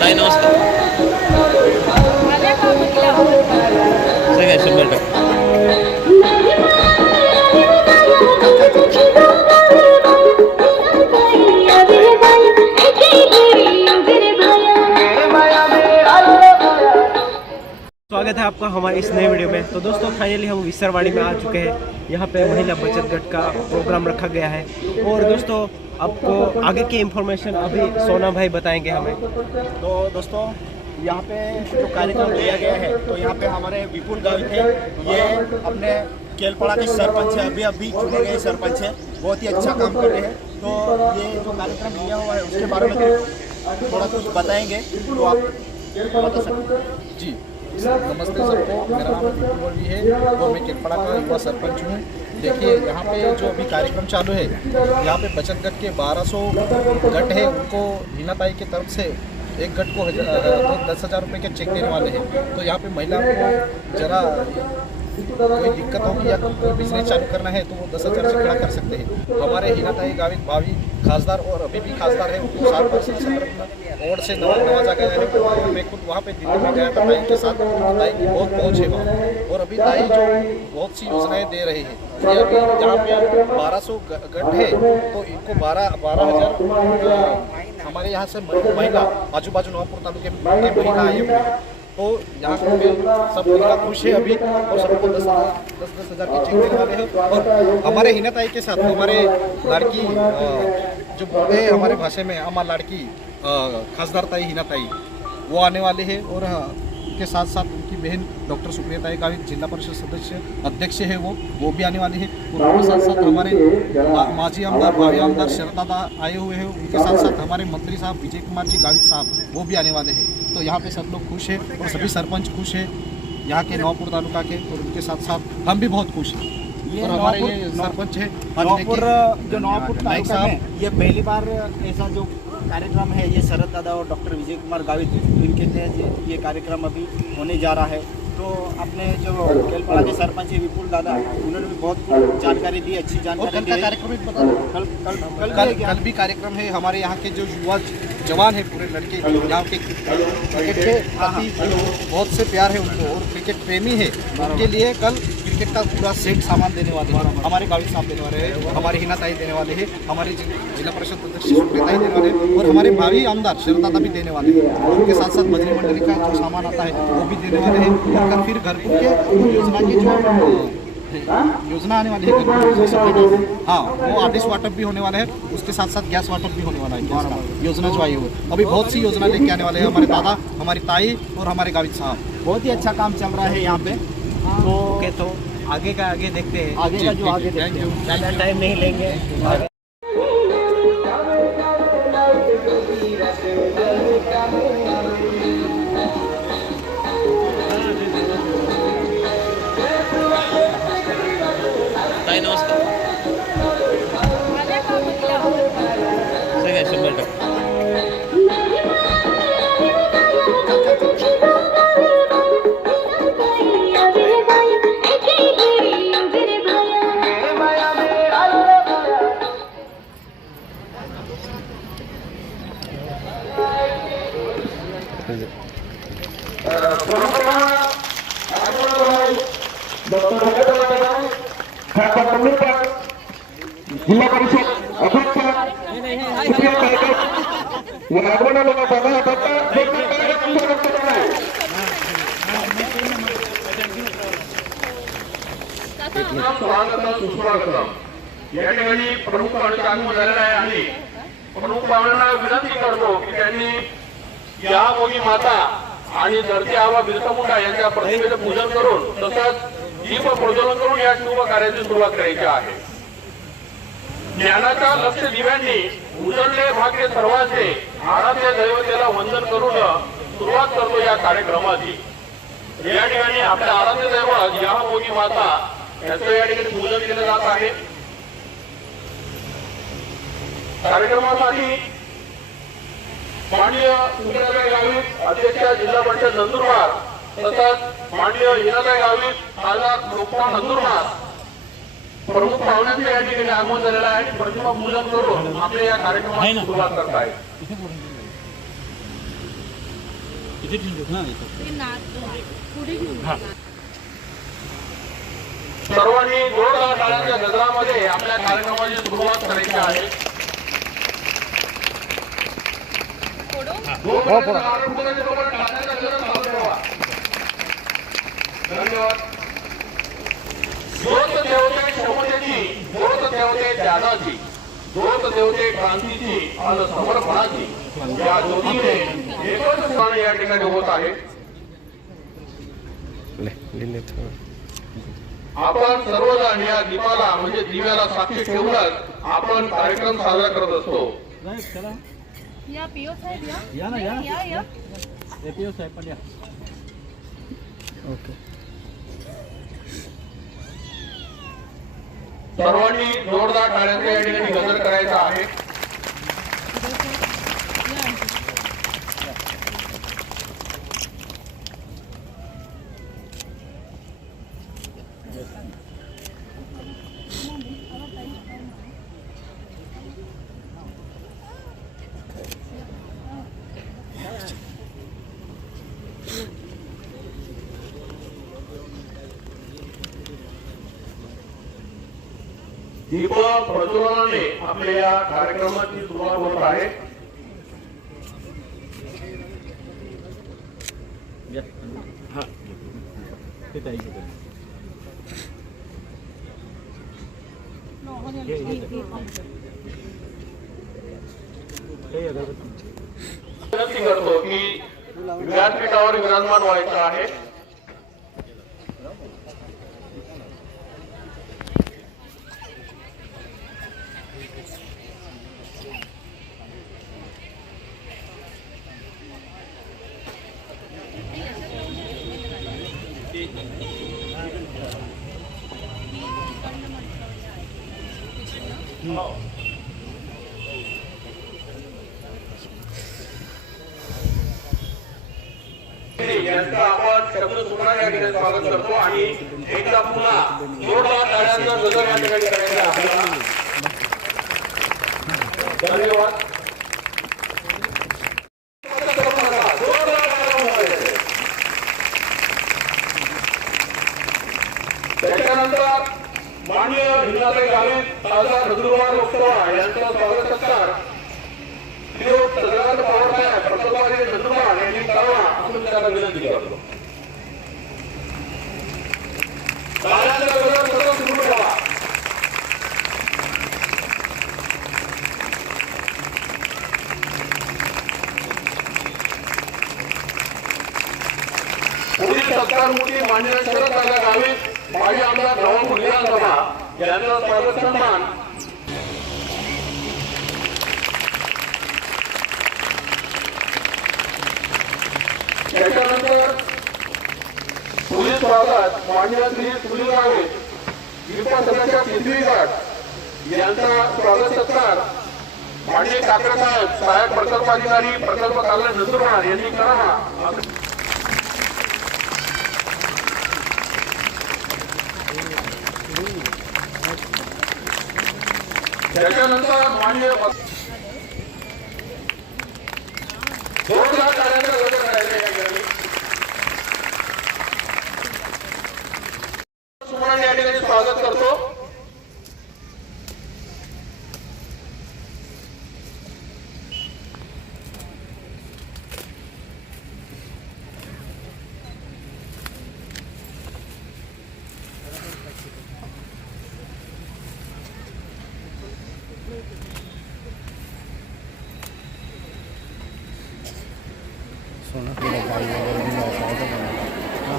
ताई नमस्कार. सगळ्या 100%. स्वागत है आपका हमारे इस नए वीडियो में। तो दोस्तों फाइनली हम विसरवाड़ी में आ चुके हैं। यहाँ पे महिला बचत गट का प्रोग्राम रखा गया है और दोस्तों आपको आगे की इंफॉर्मेशन अभी सोना भाई बताएंगे हमें। तो दोस्तों यहाँ पे जो कार्यक्रम लिया गया है, तो यहाँ पे हमारे विपुल गावित है, ये अपने केलपड़ा के सरपंच है, अभी चुने गए सरपंच है, बहुत ही अच्छा काम कर रहे हैं। तो ये जो कार्यक्रम लिया हुआ है उसके बारे में थोड़ा कुछ बताएंगे, तो आप बता सकते हैं। जी नमस्ते सबको, मेरा नाम विपुल वर्मी है और मैं केलपड़ा का युवा सरपंच हूँ। देखिए यहाँ पे जो अभी कार्यक्रम चालू है, यहाँ पे बचत गट के 1200 गट है, उनको हीनाताई की तरफ से एक गट को 10,000 रुपये के चेक देने वाले हैं। तो यहाँ पे महिला को जरा कोई दिक्कत होगी या कोई बिजनेस चालू करना है तो वो 10,000 से खड़ा कर सकते हैं। हमारे हीनाताई गावित भावी खासदार और अभी भी खासदार है, उनको 7% और से नवाजा गया है। और मैं खुद वहाँ पे दिल्ली में गया था ताई के साथ, ताई की बहुत पहुँच है वहाँ। और अभी ताई जो बहुत सी योजनाएं दे रही है, ये अभी जहाँ पे 1200 गट है तो इनको 12,000 हमारे यहाँ से महिला आजू बाजू नवापुर तालुके के महिला आई है। तो यहाँ पे सब महिला खुश है अभी, और सबको 10,000 के चेक देने वाले हैं। और हमारे हीनाताई के साथ हमारे लड़की जो बोलते हैं हमारे भाषा में हमारी लड़की खासदार ताई हीनाताई, वो आने वाले हैं। और के साथ साथ उनकी बहन डॉक्टर सुप्रियाताई गावित जिला परिषद सदस्य अध्यक्ष है, वो भी आने वाले हैं। और उनके साथ साथ हमारे माजी आमदार भावी आमदार शरदादा आए हुए हैं। उनके साथ साथ हमारे मंत्री साहब विजय कुमार जी गावित साहब, वो भी आने वाले हैं। तो यहाँ पे सब लोग खुश हैं और सभी सरपंच खुश हैं यहाँ के नवापुर तालुका के, और उनके साथ साथ हम भी बहुत खुश हैं। और हमारे ये सरपंच है नवापुर तालुका में ये पहली बार ऐसा जो कार्यक्रम है, ये शरद दादा और डॉक्टर विजय कुमार गावित, इनके तहत ये कार्यक्रम अभी होने जा रहा है। तो अपने जो केलपड़ा के सरपंच है विपुल दादा, उन्होंने भी बहुत जानकारी दी, अच्छी जानकारी दी। कार्यक्रम भी बता दो, कल भी कार्यक्रम है। हमारे यहाँ के जो युवा जवान है, पूरे लड़के यहाँ के क्रिकेट के प्रति बहुत से प्यार है उनको और क्रिकेट प्रेमी है, उनके लिए कल क्रिकेट का पूरा सेट सामान देने वाले हैं। हमारे गावित साहब देने वाले हैं, हमारे हीनाताई देने वाले हैं, हमारे जिला परिषद अध्यक्ष सुप्रियाताई देने वाले हैं, और हमारे भावी आमदार शरदादा भी देने वाले हैं। उनके साथ साथ बजरी मंडली का जो सामान आता है वो भी देने वाले हैं। और फिर घर के योजना की जो योजना आने वाली है, हाँ, वो आर्टिस्ट वाटर भी होने वाला है, उसके साथ साथ गैस वाटर भी होने वाला है। योजना जो आई हुई अभी बहुत सी योजना लेके आने वाले हैं हमारे दादा, हमारी ताई और हमारे गावित साहब। बहुत ही अच्छा काम चल रहा है यहाँ पे। तो ओके, तो आगे का आगे देखते हैं, आगे का जो आगे देखते हैं, ज़्यादा टाइम नहीं लेंगे। ताई नमस्कार. सगळ्या 100%. जिला परिषद अध्यक्ष या ठिकाणी प्रमुख पाहुण्यांचा आगमन झालेला आहे आणि प्रमुख पाहुण्यांना विनंती करतो की त्यांनी या मोगी माता आणि धरती आबा बिरसा मुंडा यांच्या प्रतिमेचं पूजन करून तसंच दीप प्रज्वलन करून या शुभ कार्याची सुरुवात करायची आहे। ज्ञानाच्या लक्ष दिव्यांनी उजळले भाग्य सर्वांचे आराध्य दैवतेला वंदन करून सुरुवात करतो या कार्यक्रमाची। या ठिकाणी आपल्या आराध्य दैवत या मोगी माता यांचं या ठिकाणी पूजन केलं जात आहे। कार्यक्रमासाठी माननीय सुप्रियाताई गावित अध्यक्ष जिल्हा परिषद नंदुरबार तसंच माननीय हिनाताई गावित खासदार लोकपाल नंदुरबार प्रमुख पाहुण्यांचे या ठिकाणी आगमन झालेलं आहे. प्रतिमा पूजन करून आपल्या या कार्यक्रमाची सुरुवात करत आहेत. सर्वांनी जोरदार टाळ्यांच्या गजरामध्ये आपल्या कार्यक्रमाची सुरुवात करायची आहे. धन्यवाद. ज्योत देवते क्षमतेची, ज्योत देवते ज्ञानाची, ज्योत देवते क्रांतीची आणि समर्पणाची या ज्योतीने एकच स्थान या ठिकाणी होत आहे. आपण सर्वजण या दीपाला म्हणजे दिव्याला साक्षी ठेवूनच आपण कार्यक्रम साजरा करत असतो. या पीओ साहेब या पीओ साहेब पण या. ओके. सर्वांनी जोरदार टाळ्यांचा या ठिकाणी गजर करायचा आहे. दीप प्रज्वलनाने आपल्या या कार्यक्रमाची सुरुवात होत आहे. विनंती करतो की व्यासपीठावर विराजमान व्हायचं आहे. यांचं आपण शब्द सुनार या ठिकाणी स्वागत करतो आणि एकदा पुन्हा जोरदार टाळ्यांचा गजर या ठिकाणी करायचा आहे आपल्याला. धन्यवाद. त्याच्यानंतर माननीय हिनाताई गावित खासदार नंदुरबार लोकसभा यांचा स्वागत सत्कार सगळ्यांना पावरसाहेब प्रकल्पाचे नंदुरबार यांनी करावा असं त्यांना विनंती करतो. टाळ्यांचा गजर सतत सुरू ठेवा. पुढील सत्कार मूर्ती माननीय शरददादा गावित माजी आमदार नवापूर विधानसभा यांचा स्वागत सन्मान. त्याच्यानंतर पोलीस स्वागत माननीय श्री सुनील गावित विपा सदस्य सिद्धी गट यांचा स्वागत सत्कार माननीय ठाकरे साहेब सहाय्यक प्रकल्पाधिकारी प्रकल्प कार्यालय नंदुरबार यांनी करावा. त्याच्यानंतर माननीय जोरदार टाळ्यांचा गजर करायचा या ठिकाणी. सुमन या ठिकाणी स्वागत करतो.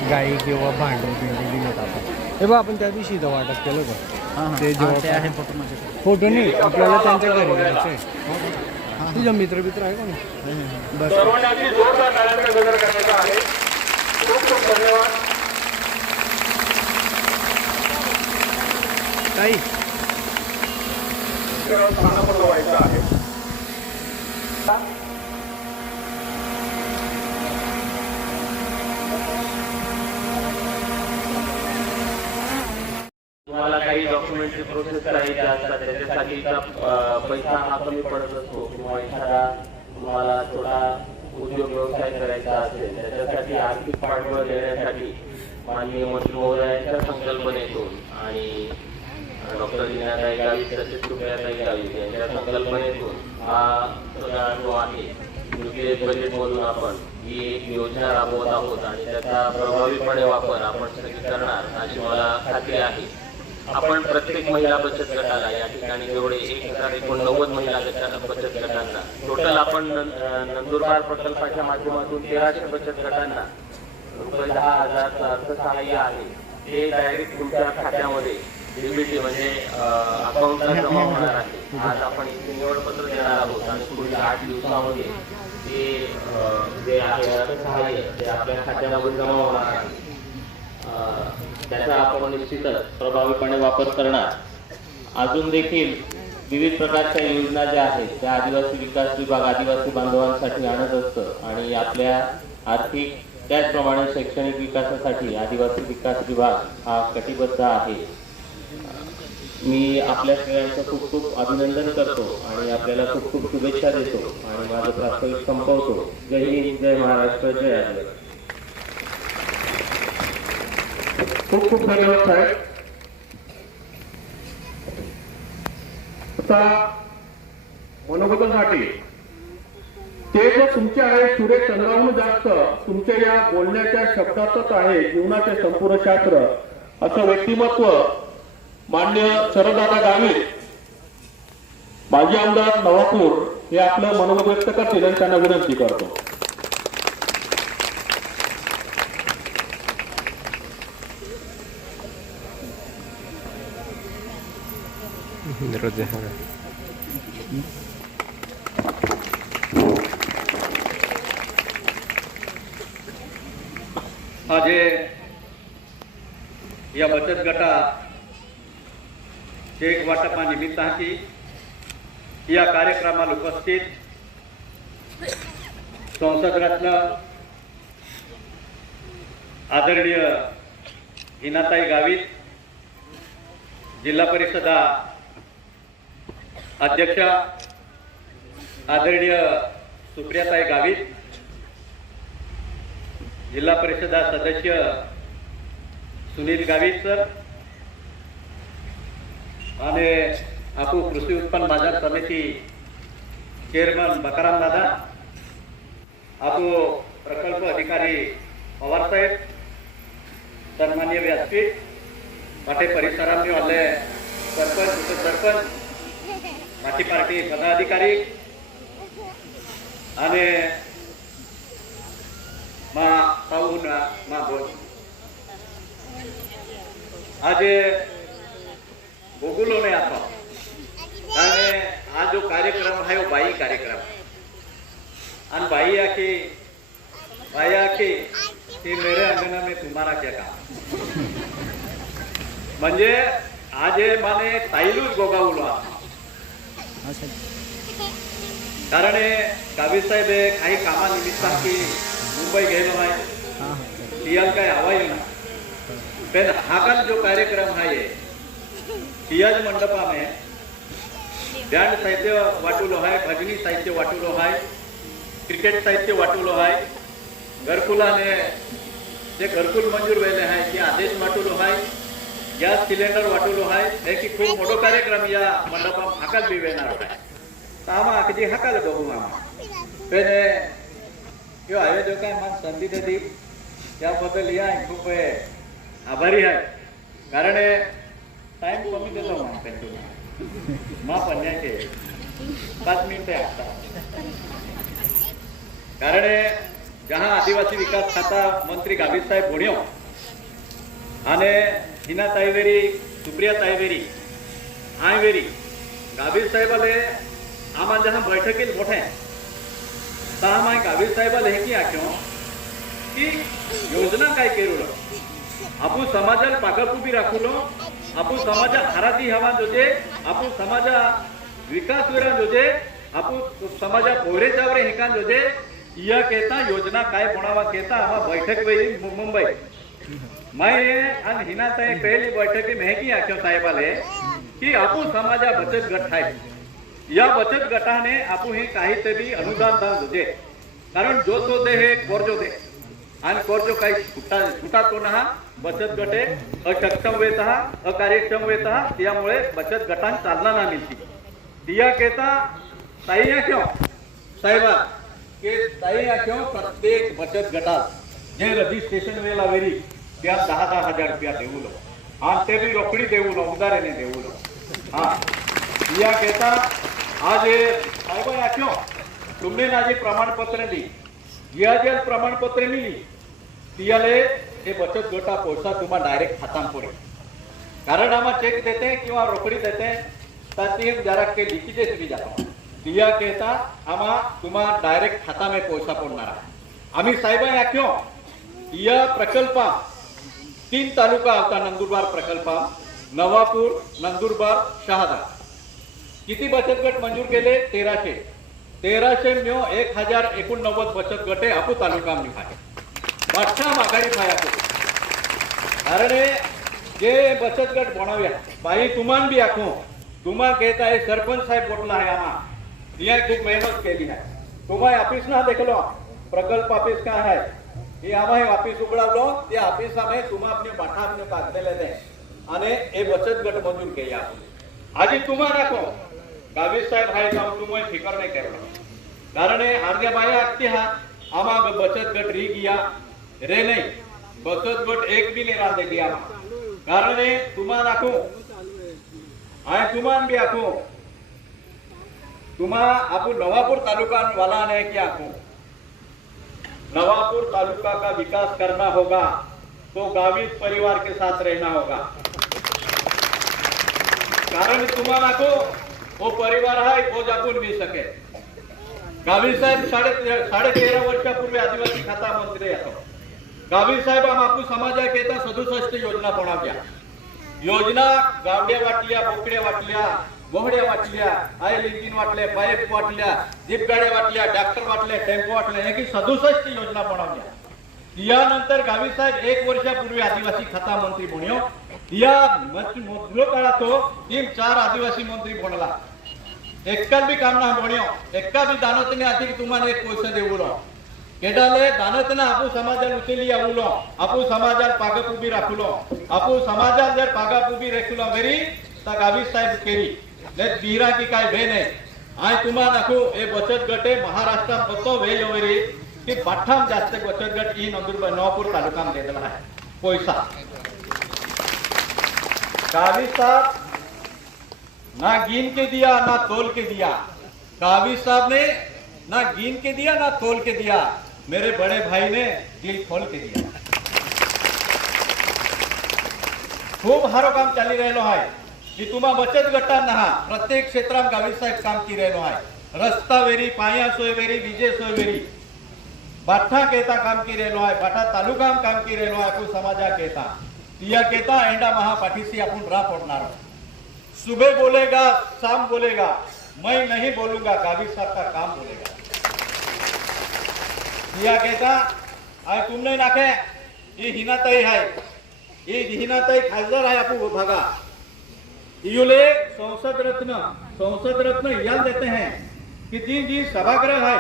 गाई किंवा भांडे दिलेत आपण. हे बघ आपण त्या दिवशी इथं वाटप केलं का ते जेव्हा आहे फोटो नाही आपल्याला त्यांच्या घरी जायचं आहे. तुझ्या मित्र आहे का नाही बस. सर्वांनी जोरदार टाळ्यांचा गजर करायचा आहे. खूप खूप धन्यवाद. काही स्थानापन्न व्हायचं आहे. काही डॉक्युमेंटरी प्रोसेस करायची असतात त्याच्यासाठीचा पैसा हा कमी पडत असतो किंवा एखादा तुम्हाला छोटा उद्योग व्यवसाय करायचा असेल त्याच्यासाठी आर्थिक पाठबळ देण्यासाठी माननीय मंत्री महोदयांच्या संकल्पनेतून आणि डॉक्टर दीनाताई गावित तसेच सुप्रियाताई गावित यांच्या संकल्पनेतून हा सगळा जो आहे न्यूक्लियर बजेटमधून आपण ही एक योजना राबवत आहोत आणि त्याचा प्रभावीपणे वापर आपण सगळे करणार अशी मला खात्री आहे. आपण प्रत्येक महिला बचत गटाला या ठिकाणी जेवढे 1089 महिला बचत गटांना टोटल आपण नंदुरबार प्रकल्पाच्या माध्यमातून 1300 बचत गटांना रुपये 10,000 अर्थसहाय्य आहे ते डायरेक्ट तुमच्या खात्यामध्ये डीबीटी म्हणजे अकाउंटला जमा होणार आहे. आज आपण इथे निवडपत्र देणार आहोत आणि पुढील 8 दिवसामध्ये ते जे आहे अर्थसहाय्य ते आपल्या खात्यामध्ये जमा होणार आहे. त्याचा आपण निश्चितच प्रभावीपणे वापर करणार. अजून देखील विविध प्रकारच्या योजना ज्या आहेत त्या आदिवासी विकास विभाग आदिवासी बांधवांसाठी आणत असतं आणि आपल्या आर्थिक त्याचप्रमाणे शैक्षणिक विकासासाठी आदिवासी विकास विभाग हा कटिबद्ध आहे. मी आपल्या सगळ्यांचं खूप खूप अभिनंदन करतो आणि आपल्याला खूप खूप शुभेच्छा देतो आणि माझं प्रास्ताविक संपवतो. जय हिंद, जय महाराष्ट्र, जय आदिवासी. खूप खूप धन्यवाद साहेब. आता मनोगतासाठी ते जे तुमचे आहे सुरेश चंद्राहून जास्त तुमच्या या बोलण्याच्या शब्दातच आहे जीवनाचे संपूर्ण शास्त्र असं व्यक्तिमत्व मान्य शरददादा गावित माजी आमदार नवापूर हे आपलं मनोगत व्यक्त करतील आणि त्यांना विनंती करतो. आज या बचत गटा चेक वाटपानिमित्ताची या कार्यक्रमाला उपस्थित संसद रत्न आदरणीय हिनाताई गावित, जिल्हा परिषद अध्यक्ष आदरणीय सुप्रियाताई गावित, जिल्हा परिषद सदस्य सुनील गावित सर आणि आपू कृषी उत्पन्न बाजार समिती चेअरमन बकाराम दादा, आपू प्रकल्प अधिकारी पवार साहेब, सन्मान्य व्यासपीठ माटे परिसरांनी वाले सरपंच उपसरपंच माटी पार्टी पदाधिकारी आणि मा पाहून मा बोल आज बोगुलो ने आता आणि हा जो कार्यक्रम है वो बाई कार्यक्रम आणि बाई आके कि मेरे अंगना में तुम्हारा क्या काम म्हणजे आज माने ताईलूच गोगावलो कारण गावित साहेब काही कामानिमित्तांकी मुंबई गेलो आहे तियाल काय आवाज ना पण हा जो कार्यक्रम है सियाज मंडपा में बैंड साहित्य वाटुलो है, भजनी साहित्य वाटुलो है, क्रिकेट साहित्य वाटुलो है, घरकुला ने जे घरकुल मंजूर वेले है कि आदेश वाटुलो है, गॅस सिलेंडर वाटुलो है की खूप मोठो कार्यक्रम या मंडपा हाकाल बी वेणार है. आमा किती हाकाल बघू मामा पण यो आयोजकांनी मला संधी दिली त्याबद्दल या खूप आभारी आहे. कारण टाइम कमी देतो मा पन्याचे 5 मिनिटे आता कारण जहां आदिवासी विकास खाता मंत्री गावित साहेब भोणियो आणि हिना ताईवेरी, सुप्रिया ताईवेरी, आयवेरी गावित साहेबाले आम्हा जहां बैठकीत मोठे तर आम्हा गावित साहेबाले हे की आख्यो की योजना काय केलो आपण समाजाला पागलपुबी राखुलो, आपण समाजा हाराती हवा जोजे, आपण समाजा विकास वेरा जोजे, आपण समाजा पोरे जावरे हेकान जोजे या कहता योजना काय बनावा कहता आम्हा बैठक वेळी मुंबई मैं आणि हिनाताई पहिली बैठकी में की आख्यो साहेबाले की आपू समाजा बचत गट आहे. या बचत गटाने आपू हे काहीतरी अनुदान दान दे, कारण जो तो दे हे कोरजो दे आणि कोरजो काही छुटा तो ना बचत गटे अक्षम वेत अकार्यक्षम वेत, त्यामुळे बचत गटान चालना ना मिळती. दिया कहता ताई आख्यो साहेबा के ताई आख्यो प्रत्येक बचत गटात जे रजिस्ट्रेशन वेला वेरी त्या 10,000 रुपया देऊ लो आणि ते भी रोकडी देऊ लो, उधारेने देऊ लो. हाँ दिया कहता आज साहेबा आख्यो तुमने ना जे प्रमाणपत्र दी जे प्रमाणपत्र मिली तियाले हे बचत गटा पैसा तुम्हा डायरेक्ट खाताम पड़े, कारण आम चेक देते किंवा रोकडी देते ताती जरा के लिखितेच भी जातो. दिया कहता आमा तुम्हा डायरेक्ट खाता में पैसा पडणार. आम्ही साहेबा आख्यो या प्रकल्पा 3 तालुका होता नंदुरबार प्रकल्पा, नवापूर, नंदुरबार, शहादा. किती बचत गट मंजूर केले? 1300 मिळो 1089 बचत गटे आपू तालुका निघाले. बादशाह आघाडी थाया कारण जे बचत गट बनव्या बाई तुमान भी आखो तुम्हा कहता है सरपंच साहेब बोटला है आमा दिया खूप मेहनत केली है. तुम्हा ऑफिस ना देखलो प्रकल्प ऑफिस का है ये आमा ऑफिस उघडावलो त्या ऑफिस में तुम्हा अपने बाठा अपने कागदेले दे आणि ए बचत गट मंजूर केया. आजी तुम्हा राखो गाविस साहेब हाय काम तुम्ही फिकर नहीं करो, कारण आर्या बाया आखती हा आमा बचत गट री गया रे नहीं, बचत गट एक भी नहीं रहा देखिए आमा, कारण तुम्हा राखो आय तुमान भी आखो तुम्हा आपू नवापुर तालुका वाला ने क्या आखो नवापुर तालुका का विकास करना होगा तो गावित परिवार के साथ रहना होगा, कारण तुम्हाला को वो परिवार है वो जापून भी सके. गावित साहेब 13.5 वर्षापूर्वी आदिवासी खाता मंत्री येतो. गावित साहेब आपू समाजा केता 67 योजना बनवल्या. योजना गावड्या वाटल्या, बोकड्या वाटल्या, बोहड्या वाटल्या, आयल इंजिन वाटले, पाईप वाटल्या, जीप गाड्या वाटल्या, ट्रॅक्टर वाटले, टेम्पो वाटले, हे की 67 योजना बनवल्या. यानंतर गावित साहेब 1 वर्षापूर्वी आदिवासी खाता मंत्री बन्यो. या मधलो काळात 3-4 आदिवासी मंत्री बनला. एक्का भी काम ना बन्यो, एक्का भी दानतने आती तुम्हाला एक पैसा देऊलो केडाले दानतना आपू समाजाल उचली आवलो, आपू समाजाल पागप उभी राखुलो, आपू समाजाल जर पागप उभी राखुलो मेरी ता गावित साहेब केली ने बिरा की काय भे नाही. आय तुम्हा नाखो ए बचत गटे महाराष्ट्र बतो वे योरी की पाठाम जास्त बचत गट ई नंदुरबार नवापूर तालुका में देला है पैसा. गावित साहब ना गिन के दिया ना तोल के दिया. गावित साहब ने ना गिन के दिया ना तोल के दिया, मेरे बड़े भाई ने दिल खोल के दिया. खूब हारो काम चाली रहेलो है की तुम्हा बचत गटा ना प्रत्येक क्षेत्रात गावित साहेब काम की रहेलो है. रस्ता वेरी, पाया सोय वेरी, विजय सोय वेरी, बाठा केता काम की रहेलो है, बाठा तालुका काम की रहेलो है. आपू समाजा केता तिया केता एंडा महापाठीसी आपण राह पडणार. सुबह बोलेगा शाम बोलेगा, मैं नहीं बोलूंगा, गावित साहब का काम बोलेगा. दिया कहता आय तुमने नाखे ये हिनाताई है, ये हिनाताई खासदार है आपू भागा. इयुले संसद रत्न याद देते हैं कि जी सभागृह है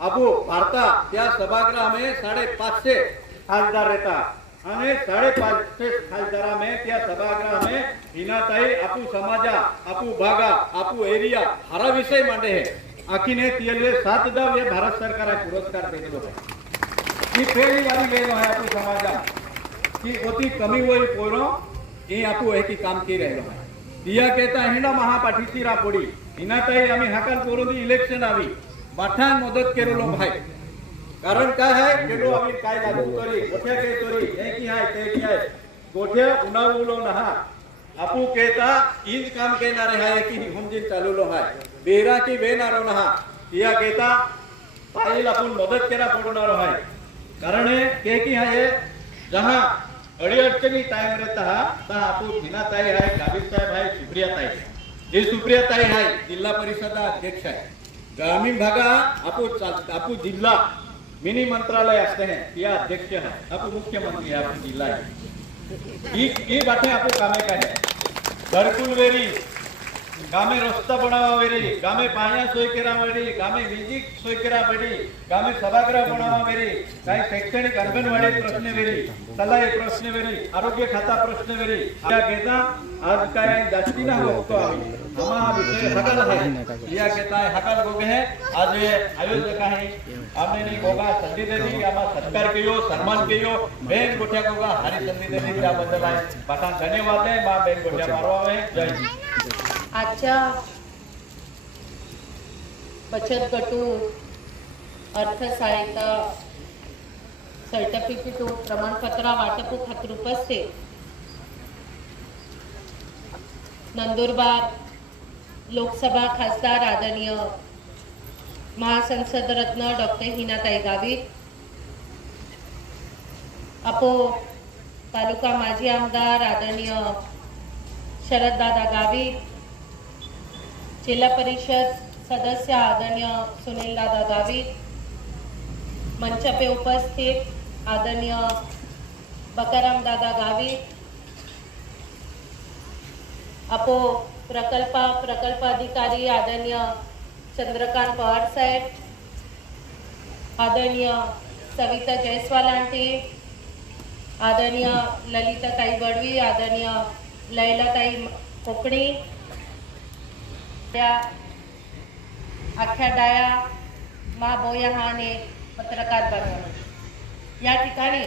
आपू भारता त्या सभागृह में 550 खासदार रहता અને 550 ખાસદારા में त्या सभागृह में हिनाताई आपू समाजा आपू भागा आपू एरिया हरा विषय मांडे है. आखीने तियले 7 ये भारत सरकार पुरस्कार देलो है. की पहली वाली गेलो है आपू समाजा की ओती कमी होई पोरो ए आपू है की काम की रहेलो है. दिया कहता हिना महापाठीची रापोडी हिनाताई आम्ही हाकाल पोरोदी इलेक्शन आवी बाठान मदत केलो भाई, कारण काय है केलो आम्ही काय लागू तरी गोठ्या के तरी एक ही है ते की है गोठ्या उनावलो नहा आपू कहता इंज काम केनारे है की हमजिन चालूलो है बेरा की वेनारो नहा. या कहता पाइल आपण मदत केरा पडणारो है, कारण के की है जहां अड़ी अडचणी टाइम रहता ता आपू हिनाताई है, गावित साहेब है, सुप्रियाताई है. ये सुप्रियाताई है जिल्हा परिषद अध्यक्ष है. ग्रामीण भागा आपू जिल्हा मिनी मंत्रालय असते हैं या अध्यक्ष है आप मुख्यमंत्री है आपकी जिला है ये बातें आपको कामे का है घरकुल वेरी गामे रस्ता बनावा वेरी गामे पाया सोय करा वेरी गामे म्यूजिक सोय करा वेरी गामे सभागृह बनावा वेरी काही शैक्षणिक अंगणवाडी प्रश्न वेरी सलाई प्रश्न वेरी आरोग्य खाता प्रश्न वेरी या घेता आज काय जास्ती ना होतो आम्हा विषय हकाल है या घेता हकाल गोगे है आज आयोजक है हमने नहीं गोगा संधी देनी आम्हा सत्कार कियो सन्मान कियो बेन गोठ्या गोगा हारी संधी देनी त्याबद्दल आहे पाठा धन्यवाद आहे मा बेन गोठ्या मारवावे जय आजच्या बचत गटू अर्थसहायता सर्टिफिकेट प्रमाणपत्र वाटप खातीर उपस्थित नंदुरबार लोकसभा खासदार आदरणीय महासंसद रत्न डॉक्टर हिनाताई गावित, अपो तालुका माजी आमदार आदरणीय शरददादा गावित, जिला परिषद सदस्य आदरणीय सुनील दादा गावित, मंच पे उपस्थित आदरणीय बकाराम दादा गावित, अपो प्रकल्प अधिकारी आदरणीय चंद्रकांत पवार साहेब, आदरणीय सविता जयस्वाल आंटी, आदरणीय ललिताताई गडवी, आदरणीय लैलाताई कोकणी, त्या अख्ख्या डाया मा बोया आणि पत्रकार बनवणं या ठिकाणी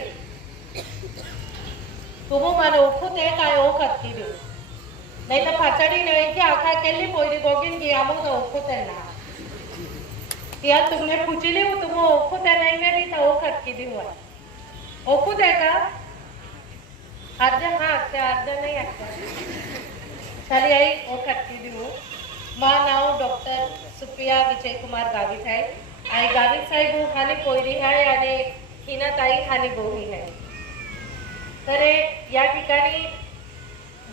तुम्ही मला ओळखून आहे काय ओळखत की देऊ नाही तर फाचडी नाही की आखा केली पोयरी गोगीन की आम्हाला ओळखूत आहे ना या तुमने पुचली हो तुम ओळखूत आहे नाही मेरी तर ओळखत की देऊ ओळखूत आहे का अर्ध्या हा त्या अर्ध्या नाही सारी आई ओळखत की देऊ मा नाव डॉक्टर सुप्रिया विजय कुमार गावित है आई गावित साहेब हानी पोयरी है आणि हिनाताई हानी बोही है तर या ठिकाणी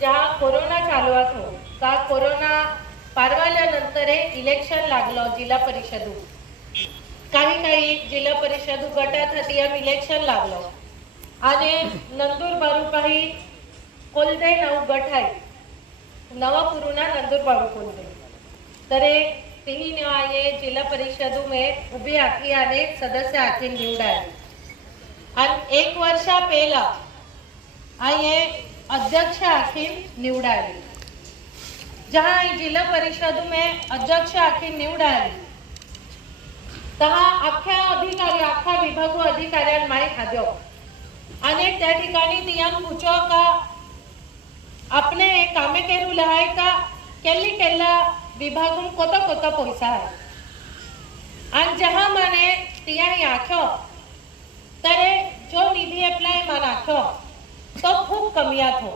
जहाँ कोरोना चालू हो का कोरोना पारवाल्यानंतर इलेक्शन लागलो जिल्हा परिषद काही जिल्हा परिषद गटात हतियाम इलेक्शन लागलो आणि नंदुरबार काही कोलदे नऊ गट आहे नवा पुरुना नंदुरबार कोलदे तर तीन आये जिला परिषद में उभी आखी आने सदस्य आखी निवडाय आणि एक वर्षा पहला आये अध्यक्ष आखी निवडाली जहाँ जिला परिषद में अध्यक्ष आखी निवडाली तहा अख्ख्या अधिकारी अख्खा विभाग अधिकाऱ्यां माई खाद्यो आणि त्या ठिकाणी तियान पूछो का आपने कामे केरू लहाय का केली केला विभागून कोता कोता पैसा है आणि जहाँ माने तिया ही आखो तरे जो निधि अप्लाय मान आखो तो खूप कमियात हो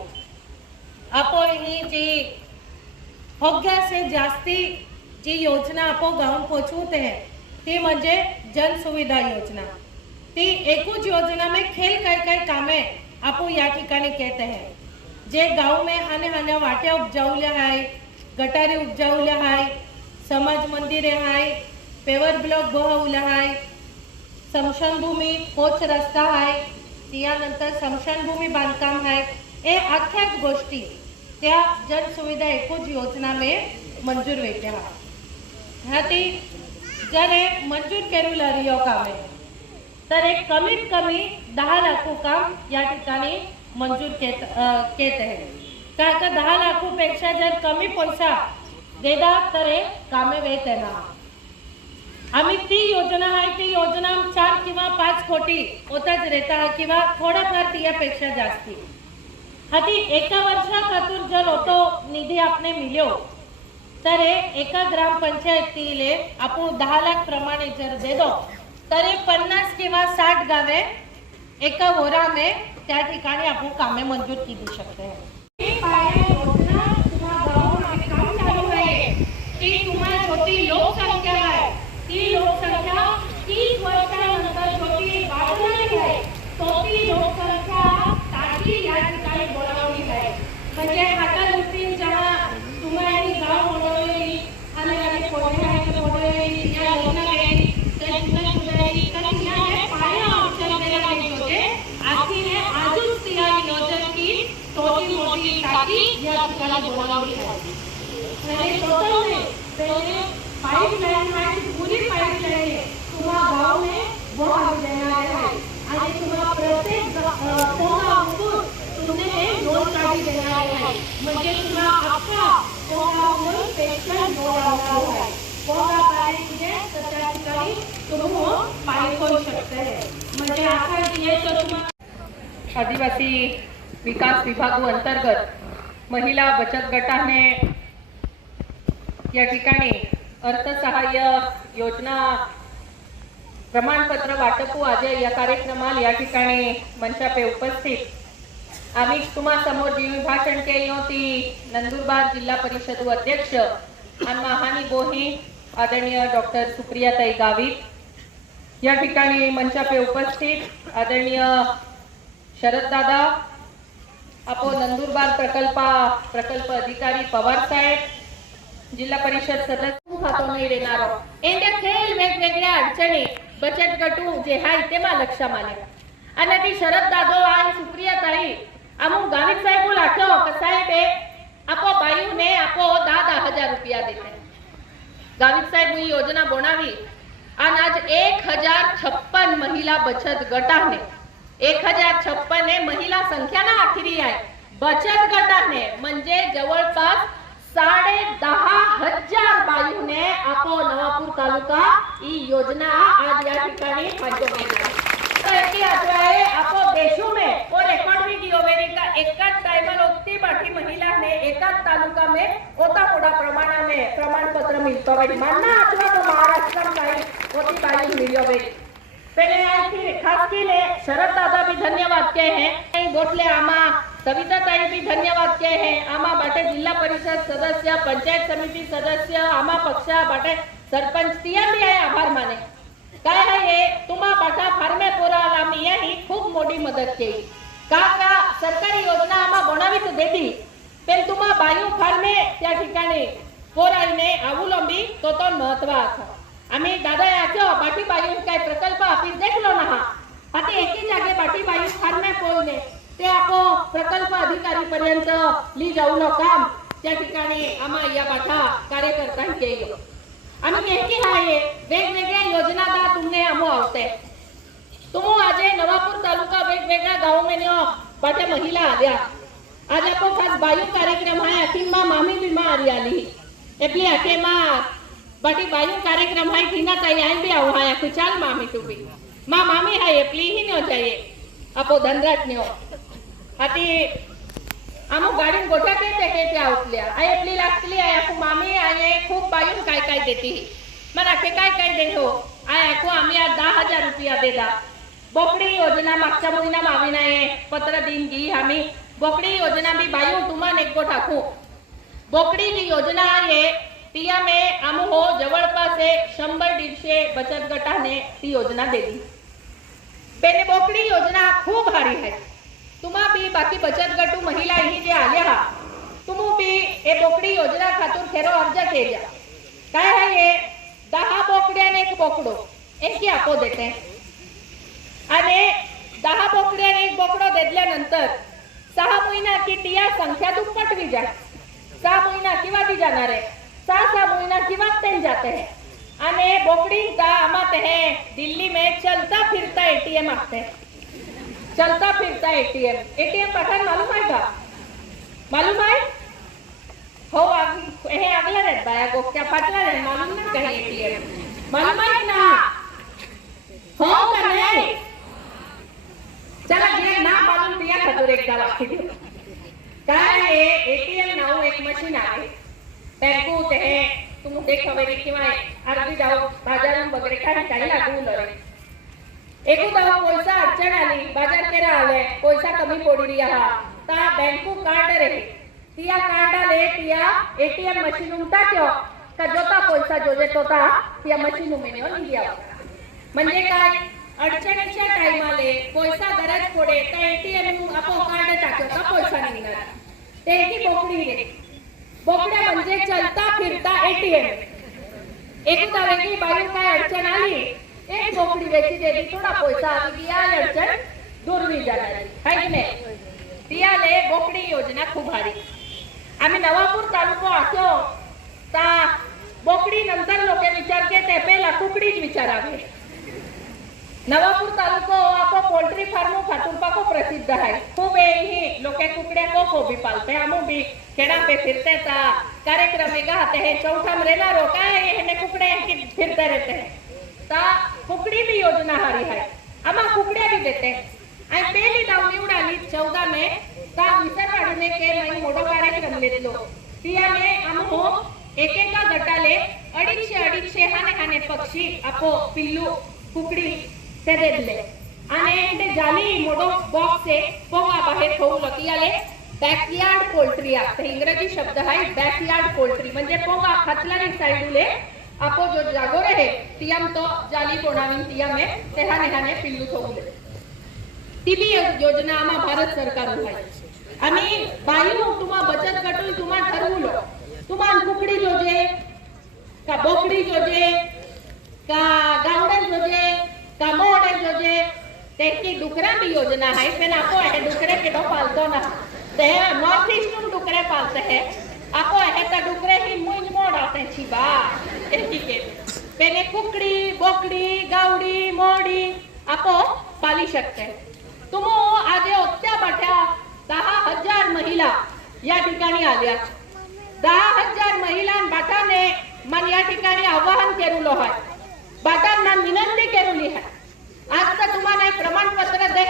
आपो ही जी होग्या से जास्ती जी योजना आपो गांव पोचवते हैं ती म्हणजे जन सुविधा योजना ती एकूच योजना में खेल काय कामे आपो या ठिकाणी कहते हैं जे गांव में हाने हाने वाट्या उपजावल्या आहे गटारी उपजावल्या आहे समाज मंदिरे आहे पेवर ब्लॉक बहवला आहे स्मशानभूमी पोच रस्ता आहे त्यानंतर स्मशानभूमी बांधकाम आहे हे अख्ख्याच गोष्टी त्या जन सुविधा एकूच योजना में मंजूर वेट्या ह्या ती जर मंजूर केलेलं रिओ काम आहे तर एक कमीत कमी 10 लाख काम या ठिकाणी मंजूर केत आहे का 10 लाखापेक्षा जर कमी पैसा देदा तर कामे वेत आहे ना आम्ही ती योजना आहे ती योजना 4 किंवा 5 कोटी होताच रेता किंवा थोडाफार त्यापेक्षा जास्ती हाती एका वर्षा खातर जर होतो निधी आपने मिल्यो तर एका ग्रामपंचायतीले आपण 10 लाख प्रमाणे जर दे दो तर 50 किंवा 60 गावे एका वोरा में त्या ठिकाणी आपण कामे मंजूर करू शकते हैं लोकसंख्या है ती लोकसंख्या 30 वर्षानंतर छोटी वाढवली आहे तो ती लोकसंख्या ताजी या ठिकाणी बोलावली आहे म्हणजे आता लुटीन जेव्हा तुम्हाला गाव म्हणून आणि कोणी आहे कोणी या लोकांना काही तर टाकी या ठिकाणी बनवली आहे. आणि टोटल में पहले पाइपलाइन में पूरी पाइपलाइन तुम्हारा गांव में वो हम देना है. आणि तुम्हाला प्रत्येक पोंगावरून तुम्ही नोट काढी देणार आहे. म्हणजे तुम्हाला अख्खा पोंगावरून पेशल नोट लावणार आहे. पोंगा पाहिजे तर त्या ठिकाणी तुम्ही पाणी करू शकता. म्हणजे आता जे तुम्हाला आदिवासी विकास विभाग अंतर्गत महिला बचत गटाने या ठिकाणी अर्थसहाय्य योजना प्रमाणपत्र वाटप आज या कार्यक्रमाला या ठिकाणी मंचा पे उपस्थित आम्ही तुम्हा समोर जी भाषण केली होती नंदुरबार जिल्हा परिषद अध्यक्ष हानी बोही आदरणीय डॉक्टर सुप्रियाताई गावित, या ठिकाणी मंचा पे उपस्थित आदरणीय शरद दादा, आपो नंदुरबार प्रकल्प अधिकारी पवार साहेब, जिल्हा परिषद सदस्य खातो नाही देणार. खेळ वेगवेगळ्या अडचणी बचत गटू जे हाय ते मा लक्षा माने आणि ती शरद दादो आणि सुप्रियाताई अमुक गावित साहेब लाठो साहेब आपो बायू ने आपो 10,000 रुपया देते. गावित साहेब ही योजना बनावी आणि आज 1056 महिला बचत गटाने 1056 महिला संख्या ना आखरी आहे बचत गटाने म्हणजे जवळपास 10,500 बायूने आपो नवापूर तालुका ही योजना आज या ठिकाणी आपो देशों में और रिकॉर्ड भी दियो का एक टाइमल उतनी बाकी महिला ने एक तालुका में ओता मोटा प्रमाण में प्रमाण पत्र मिलता है. मानना अथवा तो महाराष्ट्र में ओती बायू मिलियो पहले आई खास की ले शरद दादा भी धन्यवाद के हैं. बोटले आमा सविता ताई भी धन्यवाद के हैं. आमा बाटे जिला परिषद सदस्य, पंचायत समिति सदस्य, आमा पक्षा बाटे सरपंच तिया भी आहे आभार माने. काय है ये तुम्हा बाटा फार्मे पोराला मी ही खूप मोठी मदत केली. का सरकारी योजना आमा बनावी तो देती पण तुम्हा बायू फार्मे त्या ठिकाणी पोराईने अवलंबी तो महत्वाचा. आम्ही दादा याचो बाटी बायू काय प्रकल्प आपण देखलो ना हा आता एकी जागे बाटी बायू फार्मे पोळणे ते आपो प्रकल्प अधिकारी पर्यंत ली जाऊ न काम त्या ठिकाणी आम्हा या बाठा कार्यकर्ता केलो. आम्ही एकी आहे वेगवेगळ्या योजना दा तुमने आमो आवते तुमो आजे नवापूर तालुका वेगवेगळ्या गाव में बाटे महिला आल्या. आज आपो खास बायू कार्यक्रम है अखिन मा मामी भी मा आली एपली आके मा बाटी बायू कार्यक्रम है टीना ताई आई भी आव है कुचाल मामी तू भी मा मामी है एपली ही न चाहिए आपो धनराज न्यो आती आमो गाडी गोठा के आवतल्या आई एपली लागतली आहे आपो मामी आये खूप बायू काय देती मला के काय देतो आय को आम्ही 10,000 रुपया देला. बोकडी योजना मागच्या महिना आम्ही नाही पत्र दिन गी आम्ही बोकडी योजना भी बायू तुमान एक गोठा खू बोकडी जी योजना आहे तिया में आम हो जवळपास 100-150 बचत गटाने ती योजना दिली. पहले बोकडी योजना खूप भारी है. तुम्हा भी बाकी बचत गटू महिला ही जे आल्या तुम भी ए बोकडी योजना खातूर खेरो अर्ज केल्या. काय है ये 10 बोकड्याने एक बोकडो एक आपो देते आणि 10 बोकड्याने एक बोकडो देतल्यानंतर 6 महिना की तिया संख्या दुप्पट भी जाए 6 महिना किंवा ती जाणार आहे 6 महीना की वक्त तेन जाते हैं. अने बोकड़ी का आमत है दिल्ली में चलता फिरता एटीएम आते हैं. चलता फिरता एटीएम पठाण मालूम है का? मालूम है हो हे अगला रे बाया गोक्या पाटला रे मालूम ना कहीं एटीएम मालूम है ना हो का नहीं. चला जे ना मालूम दिया खतुर एकदा वाक्य काय है एटीएम नाव एक मशीन आहे. बँकू ते तुम देखो वगैरे किंवा अर्धी जाऊ बाजारात वगैरे काही लागू लरे एकू दवा पैसा अडचण आली बाजार केरा आले पैसा कमी पडली हा ता बँकू कार्ड रे तिया कार्ड आले तिया एटीएम मशीन उमटा त्यो का जोता पैसा जोजे तोता तिया मशीन उमेने लिया. म्हणजे काय अडचणीच्या टाइमाले पैसा गरज पडे तर एटीएम आपण कार्ड टाकतो का पैसा निघणार ते की बोकडी रे. बोकड्या म्हणजे चलता फिरता एटीएम. एकदा वेगळी बायू काय अडचण आली एक बोकडी वेची दिली थोडा पैसा आली दिया अडचण दूर भी जाणार है कि नहीं. तियाले बोकडी योजना खूप भारी आम्ही नवापूर तालुको आखो ता बोकडी नंतर लोक विचारते ते पेला कुकडीच विचारावे. नवापूर तालुको आपो पोल्ट्री फार्म खातुरपा को प्रसिद्ध है. खूब ही लोग कुकड़े को भी पालते हैं. हम भी खेड़ा पे फिरते ता कार्यक्रम में गाते हैं. चौथा में रहना रोका है कुकड़े फिरते रहते हैं. ता कुकड़ी भी योजना हारी है. हम कुकड़े भी देते हैं. पहली दावणी उडाली 14 में ता विसरवाडी में के मई मोठो कार्यक्रम लेलो. तिया में हम हो एकेका गटाले 250 हाने पक्षी आपो पिल्लू कुकड़ी ते देले आणि ते जाली मोठो बॉक्स आहे पोगा बाहेर ठेवलं की याले बॅकयार्ड पोल्ट्री आहे. इंग्रजी शब्द आहे बॅकयार्ड पोल्ट्री म्हणजे पोगा खातलारी साइडुले आपो जो जागो रहे तियम तो जाली कोणाविन तिया में तेहाने पिल्लू ठेवले. ती भी योजना आम्हा भारत सरकार आहे. आम्ही बायू तुम्हा बचत गटून तुम्हा ठरवलो तुम्हा कुकडी जोजे का बोकडी जोजे का गावडन जोजे का मोड़े जोजे तेकी डुकरा भी योजना है. पेन आपको है डुकरे के दो पालतो ना ते नॉर्थ ईस्ट में डुकरे पालते हैं. आपको है तो डुकरे ही मुंज मोड़ आते हैं छिबा एकी के पेने कुकड़ी बोकड़ी गावड़ी मोड़ी आपको पाली सकते हैं. तुम आगे उत्या बैठा 10,000 महिला या ठिकाणी आल्या. 10,000 महिला बाटाने मन या ठिकाणी आवाहन केलेलो आहे. बाटांना विनंती केलेली है. आज तर तुम्हाला एक प्रमाणपत्र दे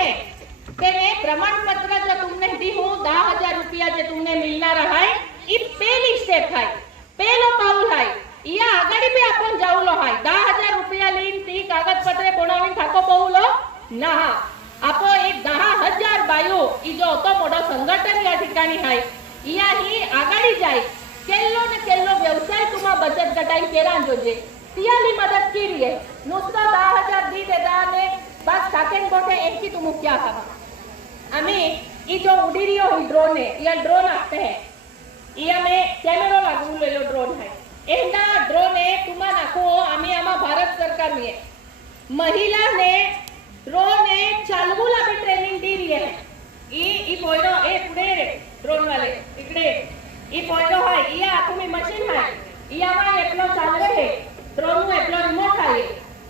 तेने प्रमाणपत्र जो तुमने दी हो 10,000 रुपया जो तुमने मिलना है ये पहली स्टेप है पहलो पाऊल है. या आगाड़ी भी आपण जाऊलो है. 10,000 रुपया लीन ती कागदपत्रे बनवून थाको पाऊलो ना आपो एक 10,000 बायो ई जो तो मोठो संघटन या ठिकाणी है या ही आगाड़ी जाय केल्लो ने केल्लो व्यवसाय तुम्हा बचत गटाई केला जोजे तियाली मदद की रही है. नुसता 10,000 दी देता ने बस काकेन बोटे एकी तुम क्या कहा. आम्ही ई जो उड़ी रही हो ड्रोन है या ड्रोन आते हैं ये में कैमरा लागू लेलो ड्रोन है. एंडा ड्रोन है तुम्हा नाखो आम्ही आम्हा भारत सरकार में महिला ने ड्रोन है चालवूला भी ट्रेनिंग दी रही है. ई पोयरो ए पुढे रे ड्रोन वाले इकडे ई पोयरो है या तुम्ही मशीन है या मा एकलो चालवे है ड्रोन एप्लो रिमोट आहे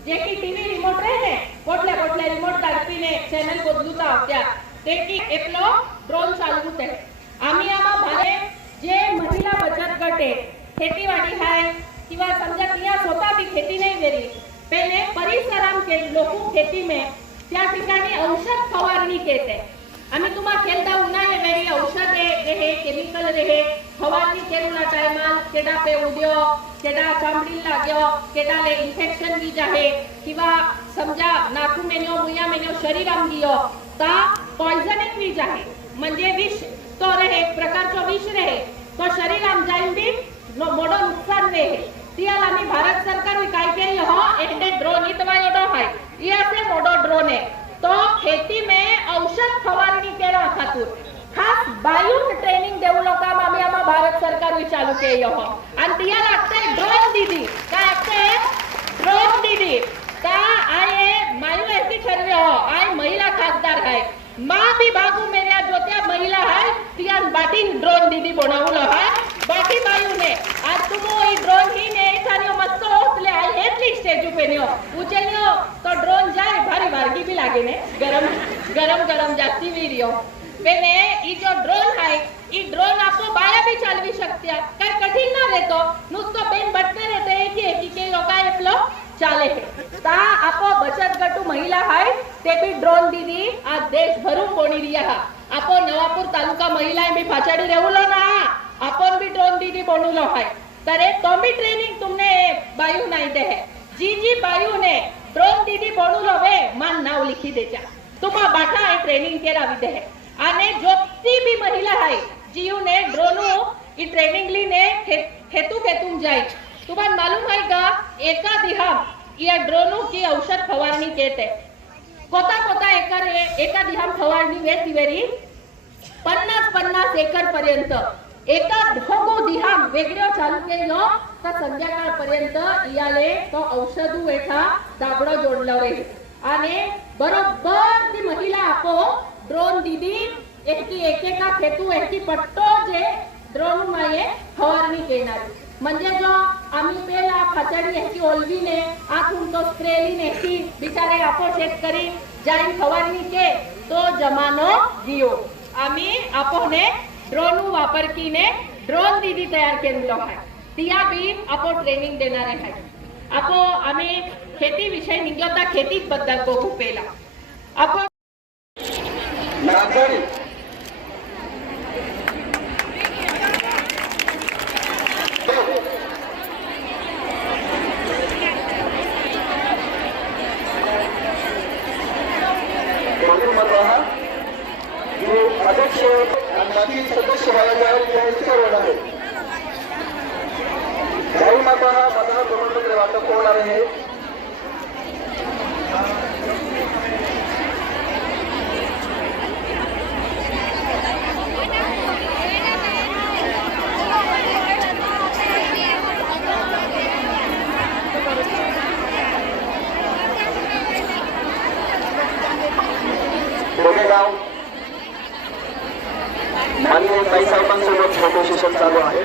जे की टीव्ही रिमोट रहे कोटल्या रिमोट दाखवीने चॅनल बदलूता होत्या ते की एप्लो ड्रोन चालवूत आहे. आम्ही आम्हा भारत जे महिला बचत गट आहे खेतीवाडी आहे किंवा समजा किया स्वतः भी खेती नहीं करी पहले परिसराम के लोक खेती में त्या ठिकाणी औषध फवारणी केते. आम्ही तुम्हाला खेळता उन्हाळे वेळी औषध रहे केमिकल रहे फवारणी केरुला टाइमाल केडा पे उड्यो केडा चामडी लाग्यो केडाले इन्फेक्शन भी जाहे किंवा समजा नाकू मेन्यो मुया मेन्यो शरीराम गियो ता पॉइजनिंग भी जाहे म्हणजे विष तो रहे प्रकारचो विष रहे तो शरीराम जाईन भी मोडो नुकसान रहे. तियाला आम्ही भारत सरकार काय केली हो एंडे ड्रोन इतवा एडो है ये से मोडो ड्रोन है तो खेती में औषध फवारणी केला खातूर खास बायू ट्रेनिंग देवलो काम आम्ही आम्हा भारत सरकार चालू केयो हो. आणि तिया लागते ड्रोन दीदी काय लागते ड्रोन दीदी ता आये मायू ऐसी ठरवे हो आय महिला खासदार है माँ भी बाबू मेरे जो त्या महिला है तिया बाटी ड्रोन दीदी बनावलो है बाकी बायू ने आज तुम ई ड्रोन ही ने थानियो मस्त ओतले आई हेतली स्टेज पे नियो उचलियो तो ड्रोन जाए भारी बारगी भी लागे ने गरम जाती भी रियो पेने ई जो ड्रोन है ई ड्रोन आपको बाया भी चालवी शकते काय कठीण ना रहतो नुसतो बेन बटने रहते एक के लोका एप्लो चाले है ता आपो बचत गटू महिला है ते भी ड्रोन दीदी आज देश भरून कोणी रिया आपो नवापूर तालुका महिला भी फाचाडी रेवलो ना आपण भी ड्रोन दीदी बनवलो है तरे तो भी ट्रेनिंग तुमने बायू नहीं दे है जी बायू ने ड्रोन दीदी बनवलो वे मान नाव लिखी देचा तुम्हा बाटा है ट्रेनिंग केला विदे है आने जोती भी महिला है जीयू ने ड्रोनो ई ट्रेनिंग ली ने खेतू खेतून जाए. तुम्हाला मालूम है का एका दिहाम या ड्रोनो की औषध फवारणी केते कोता एकर एका दिहाम फवारणी वेती वेरी 50 एकर पर्यंत एका ढोगो दिहाम वेगळो चालू केलो तर संध्याकाळपर्यंत इयाले तो औषधू वेठा दाबडो जोडला रे आणि बरोबर ती महिला आपो ड्रोन दीदी एकी एकेका खेतू एकी पट्टो जे द्रोणुमाये फवारणी केणार म्हणजे जो आम्ही पेला फाचडी ह्याची ओलवीने आखून तो स्प्रेलीने की बिचारे आपो शेतकरी जाईन फवारणी के तो जमानो जियो आम्ही आपोने ड्रोन वापर कीने ड्रोन दीदी तयार केलेलो आहे तिया बी आपो ट्रेनिंग देणारे आहे आपो आम्ही खेती विषय निघता खेती बद्दल बघू पेला आपण नागरी अध्यक्ष आणि माजी सदस्य यांचा रोल आहे गाई माता हा मतदार प्रमाणपत्र वाटप होणार आहे गाव आणि काही साहेबांसोबत फोटो सेशन चालू आहे.